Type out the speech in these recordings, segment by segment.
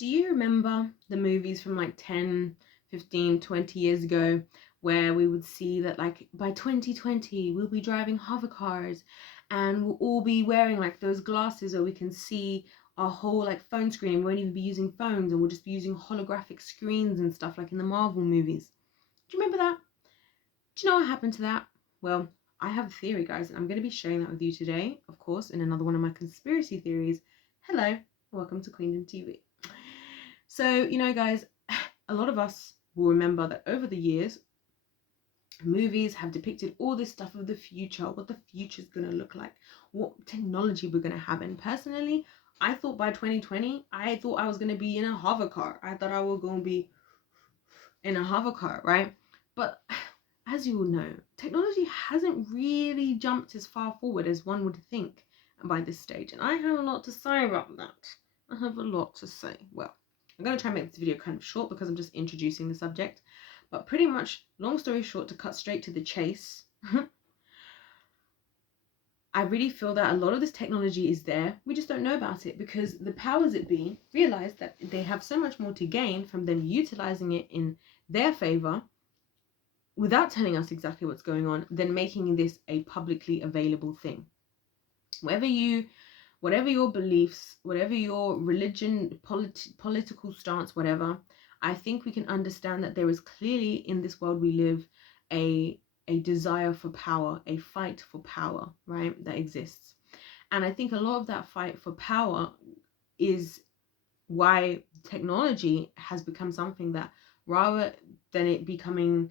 Do you remember the movies from like 10, 15, 20 years ago where we would see that like by 2020 we'll be driving hover cars and we'll all be wearing like those glasses where we can see our whole like phone screen, and we won't even be using phones and we'll just be using holographic screens and stuff like in the Marvel movies. Do you remember that? Do you know what happened to that? Well, I have a theory, guys, and I'm going to be sharing that with you today, of course, in another one of my conspiracy theories. Hello, welcome to Queendom TV. So, guys, a lot of us will remember that over the years, movies have depicted all this stuff of the future, what the future is going to look like, what technology we're going to have. And personally, I thought by 2020, I thought I was going to be in a hover car. I thought I was going to be in a hover car, right? But as you all know, technology hasn't really jumped as far forward as one would think by this stage. And I have a lot to say about that. I have a lot to say. Well, I'm going to try and make this video kind of short because I'm just introducing the subject. But pretty much, long story short, to cut straight to the chase, I really feel that a lot of this technology is there. We just don't know about it because the powers that be realize that they have so much more to gain from them utilizing it in their favor without telling us exactly what's going on than making this a publicly available thing. Whatever your beliefs, whatever your religion, political stance, whatever, I think we can understand that there is clearly in this world we live a desire for power, a fight for power, right, that exists. And I think a lot of that fight for power is why technology has become something that, rather than it becoming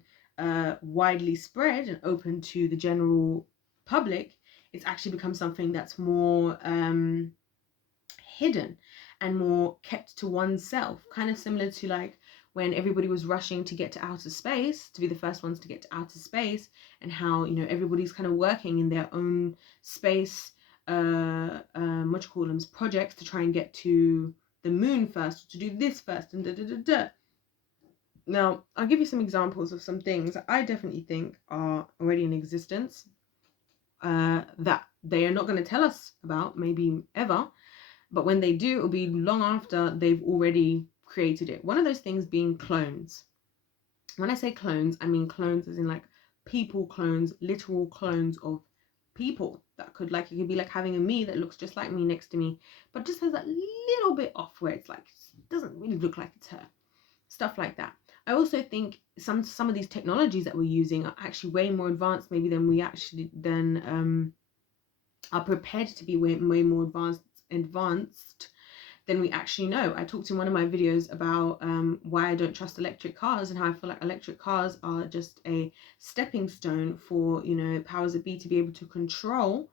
widely spread and open to the general public, it's actually become something that's more hidden and more kept to oneself, kind of similar to like when everybody was rushing to get to outer space, to be the first ones to get to outer space, and how everybody's kind of working in their own space projects to try and get to the moon first, to do this first, and da. Now, I'll give you some examples of some things that I definitely think are already in existence that they are not going to tell us about, maybe ever, but when they do, it'll be long after they've already created it. One of those things being clones. When I say clones, I mean clones as in like people clones, literal clones of people that could like, it could be like having a me that looks just like me next to me, but just has that little bit off where it's like, it doesn't really look like it's her. Stuff like that. I also think some of these technologies that we're using are actually way more advanced maybe than we actually are prepared to be way more advanced than we actually know. I talked in one of my videos about why I don't trust electric cars and how I feel like electric cars are just a stepping stone for powers that be to be able to control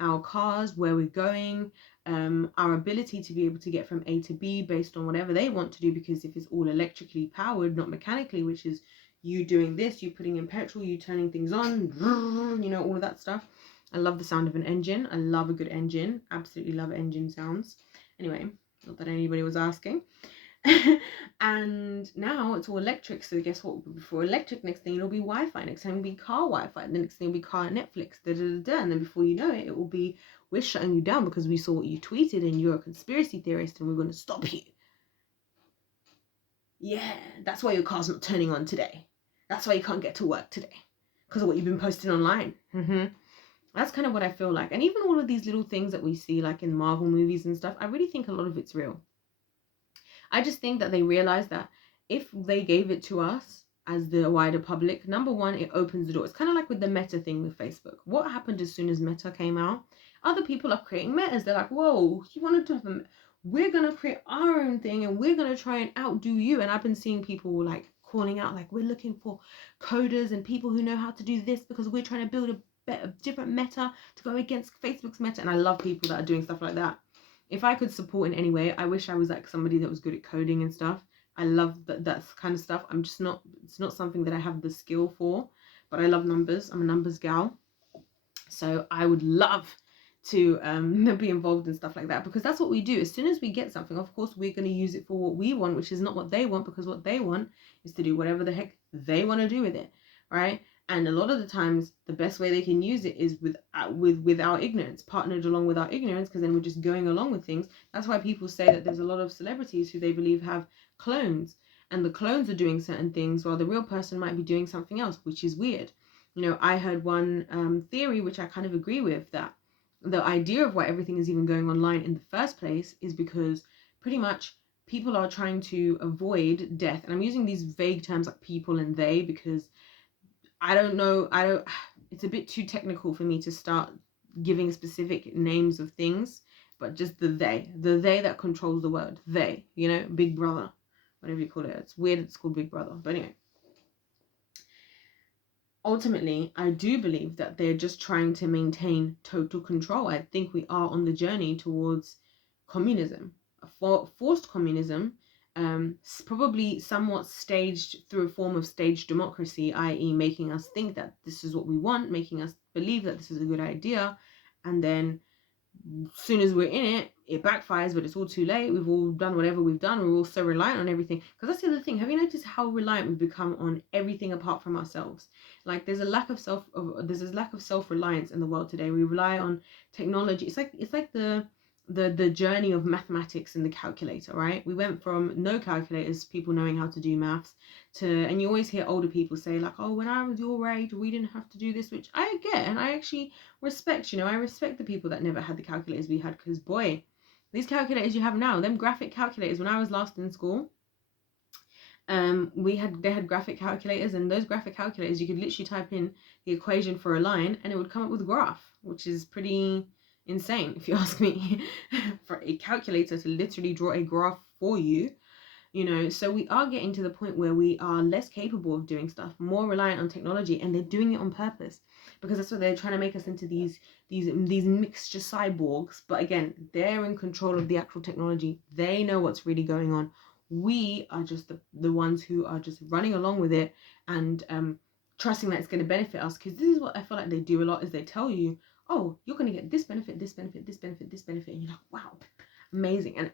our cars, where we're going, our ability to be able to get from A to B based on whatever they want to do, because if it's all electrically powered, not mechanically, which is you doing this, you putting in petrol, you turning things on, all of that stuff. I love the sound of an engine. I love a good engine. Absolutely love engine sounds. Anyway, not that anybody was asking. And now it's all electric, so guess what? Before electric, next thing it'll be Wi-Fi, next thing it'll be car Wi-Fi, the next thing it'll be car Netflix, and then before you know it, it will be, we're shutting you down because we saw what you tweeted and you're a conspiracy theorist and we're going to stop you. Yeah, that's why your car's not turning on today. That's why you can't get to work today, because of what you've been posting online. That's kind of what I feel like. And even all of these little things that we see like in Marvel movies and stuff, I really think a lot of it's real. I just think that they realize that if they gave it to us as the wider public, number one, it opens the door. It's kind of like with the Meta thing with Facebook. What happened as soon as Meta came out? Other people are creating Metas. They're like, whoa, you wanted to have a... We're going to create our own thing and we're going to try and outdo you. And I've been seeing people like calling out, like, we're looking for coders and people who know how to do this because we're trying to build a different meta to go against Facebook's meta. And I love people that are doing stuff like that. If I could support in any way, I wish I was like somebody that was good at coding and stuff. I love that kind of stuff. I'm just not, it's not something that I have the skill for, but I love numbers. I'm a numbers gal. So I would love to be involved in stuff like that, because that's what we do. As soon as we get something, of course, we're going to use it for what we want, which is not what they want, because what they want is to do whatever the heck they want to do with it, right? And a lot of the times, the best way they can use it is with our ignorance, partnered along with our ignorance, because then we're just going along with things. That's why people say that there's a lot of celebrities who they believe have clones, and the clones are doing certain things while the real person might be doing something else, which is weird. You know, I heard one theory, which I kind of agree with, that the idea of why everything is even going online in the first place is because pretty much people are trying to avoid death. And I'm using these vague terms like people and they because I don't know, it's a bit too technical for me to start giving specific names of things, but just the they that controls the world, they, you know, Big Brother, whatever you call it. It's weird it's called Big Brother, but anyway. Ultimately, I do believe that they're just trying to maintain total control. I think we are on the journey towards communism, forced communism, probably somewhat staged through a form of staged democracy, i.e. making us think that this is what we want, making us believe that this is a good idea, and then as soon as we're in it, it backfires, but it's all too late. We've all done whatever we've done. We're all so reliant on everything. Because that's the other thing. Have you noticed how reliant we've become on everything apart from ourselves? Like there's a lack of self-reliance in the world today. We rely on technology. It's like the journey of mathematics and the calculator, right? We went from no calculators, people knowing how to do maths, to, and you always hear older people say like, oh, when I was your age, we didn't have to do this, which I get, and I actually respect. You know, I respect the people that never had the calculators we had, because boy, these calculators you have now, them graphic calculators, when I was last in school, they had graphic calculators, and those graphic calculators, you could literally type in the equation for a line and it would come up with a graph, which is pretty insane if you ask me. For a calculator to literally draw a graph for you, you know. So we are getting to the point where we are less capable of doing stuff, more reliant on technology, and they're doing it on purpose, because that's what they're trying to make us into, these mixture cyborgs. But again, they're in control of the actual technology. They know what's really going on. We are just the ones who are just running along with it and trusting that it's going to benefit us, because this is what I feel like they do a lot, is they tell you, oh, you're going to get this benefit, this benefit, this benefit, this benefit, and you're like, wow, amazing. And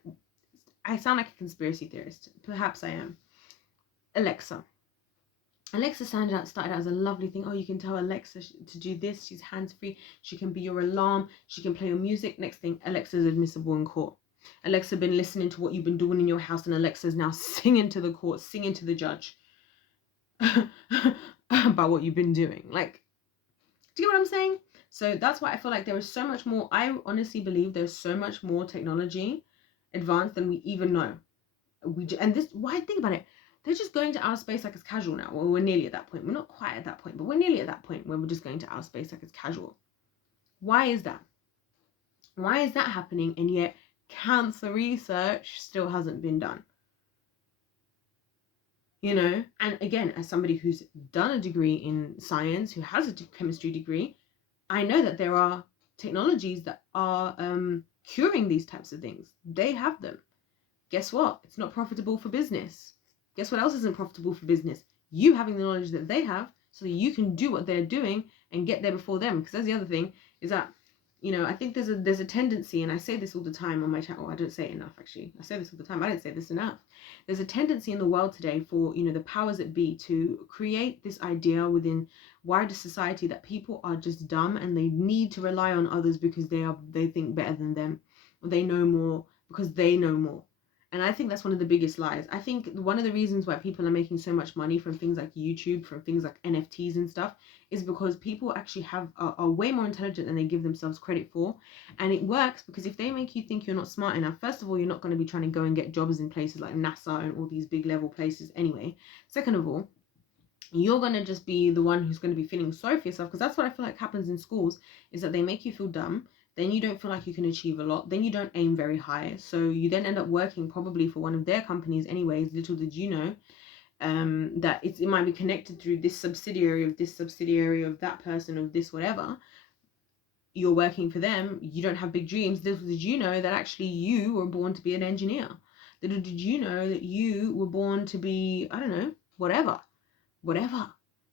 I sound like a conspiracy theorist. Perhaps I am. Alexa started out as a lovely thing. Oh, you can tell Alexa to do this. She's hands-free. She can be your alarm. She can play your music. Next thing, Alexa's admissible in court. Alexa been listening to what you've been doing in your house, and Alexa's now singing to the court, singing to the judge about what you've been doing. Like, do you get what I'm saying? So that's why I feel like there is so much more. I honestly believe there's so much more technology advanced than we even know. Why think about it? They're just going to outer space like it's casual now. Well, we're nearly at that point. We're not quite at that point, but we're nearly at that point where we're just going to outer space like it's casual. Why is that? Why is that happening? And yet cancer research still hasn't been done. You know, and again, as somebody who's done a degree in science, who has a chemistry degree, I know that there are technologies that are curing these types of things. They have them. Guess what? It's not profitable for business. Guess what else isn't profitable for business? You having the knowledge that they have, so that you can do what they're doing and get there before them. Because that's the other thing, is that, you know, I think there's a tendency, and I say this all the time on my channel. I don't say it enough, actually. I say this all the time. I don't say this enough. There's a tendency in the world today for, you know, the powers that be to create this idea within wider society that people are just dumb and they need to rely on others because they think better than them, or they know more because they know more. And I think that's one of the biggest lies. I think one of the reasons why people are making so much money from things like YouTube, from things like NFTs and stuff, is because people actually are way more intelligent than they give themselves credit for. And it works because if they make you think you're not smart enough, first of all, you're not going to be trying to go and get jobs in places like NASA and all these big level places anyway. Second of all, you're going to just be the one who's going to be feeling sorry for yourself, because that's what I feel like happens in schools, is that they make you feel dumb. Then you don't feel like you can achieve a lot. Then you don't aim very high. So you then end up working probably for one of their companies anyways. Little did you know that it might be connected through this subsidiary of that person, of this whatever. You're working for them. You don't have big dreams. Little did you know that actually you were born to be an engineer. Little did you know that you were born to be, I don't know, whatever,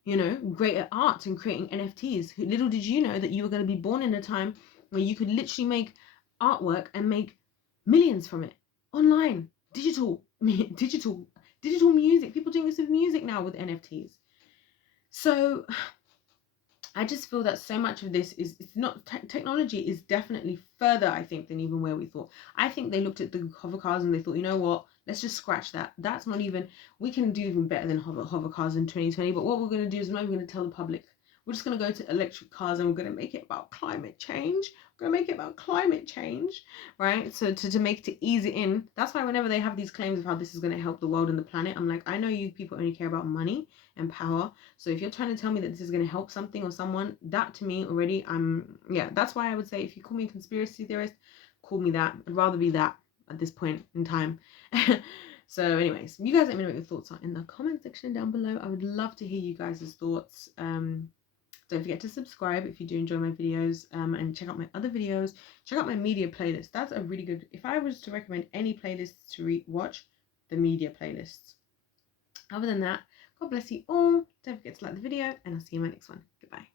you know, great at art and creating NFTs. Little did you know that you were going to be born in a time where you could literally make artwork and make millions from it online, digital music. People doing this with music now with NFTs. So I just feel that so much of this is, it's not, technology is definitely further, I think, than even where we thought. I think they looked at the hover cars and they thought, you know what, let's just scratch that. That's not even, we can do even better than hover cars in 2020. But what we're going to do is we're not even going to tell the public. We're just going to go to electric cars and we're going to make it about climate change. We're going to make it about climate change, right? So to make it ease it in. That's why whenever they have these claims of how this is going to help the world and the planet, I'm like, I know you people only care about money and power. So if you're trying to tell me that this is going to help something or someone, that to me already, yeah, that's why I would say if you call me a conspiracy theorist, call me that. I'd rather be that at this point in time. So anyways, you guys let me know what your thoughts are in the comment section down below. I would love to hear you guys' thoughts. Don't forget to subscribe if you do enjoy my videos, and check out my other videos. Check out my media playlist. That's a really good, if I was to recommend any playlists to watch, the media playlists. Other than that, God bless you all. Don't forget to like the video, and I'll see you in my next one. Goodbye.